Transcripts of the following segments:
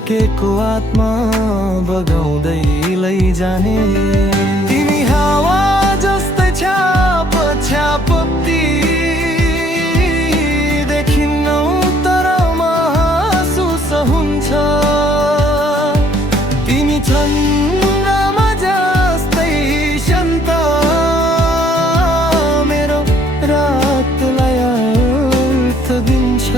थाकेको आत्मा बगाउँदै लैजाने। तिमी हावा जस्तै छ्याप छ्यापत्ती देखिन्नौ तर महसुस हुन्छ। तिमी चन्द्रमा जस्तै शान्त, मेरो रातलाई अर्थ दिन्छ।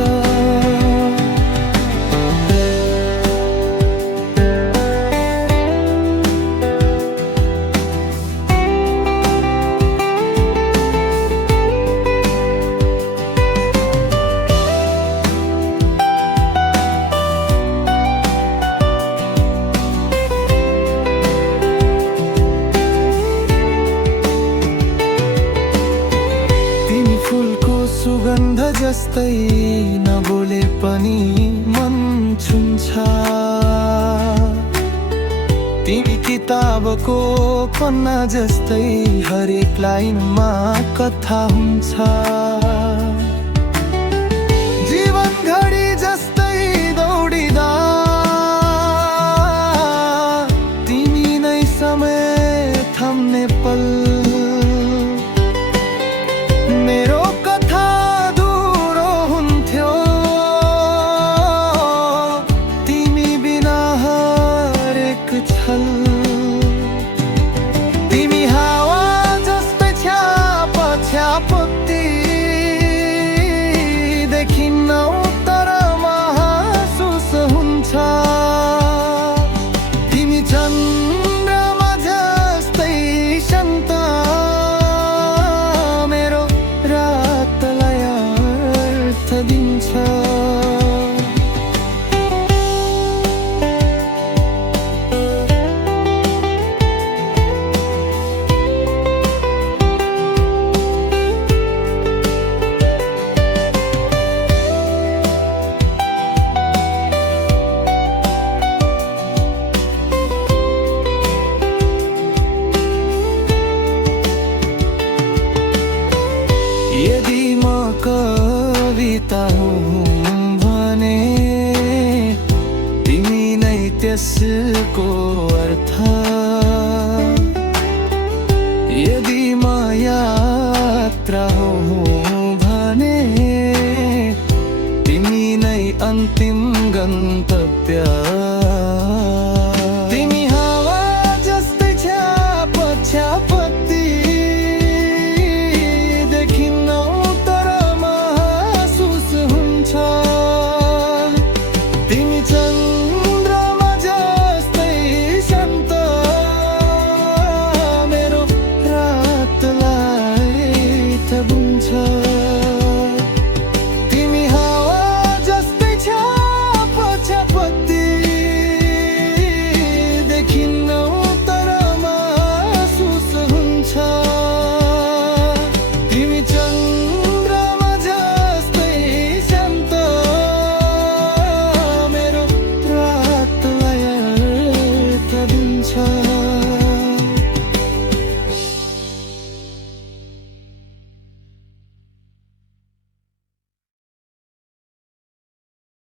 सुगन्ध जस्तै नबोले पनि मन छुन्छ। तिमी किताबको पन्ना जस्तै हरेक लाइनमा कथा हुन्छ। जीवन घडी जस्तै दौडिँदा तिमी नै समय थम्ने पल। मेरो तिमी हावा जस्तै छ्याप छ्यापत्ती देखिन्नौ तर महसुस हुन्छ। तिमी चन्द्रमा जस्तै शान्त, मेरो रातलाई अर्थ दिन्छ। यदि म कविता हुँ भने तिमी नै त्यसको अर्थ। यदि म यात्रा हुँ भने तिमी नै अन्तिम गन्तव्य।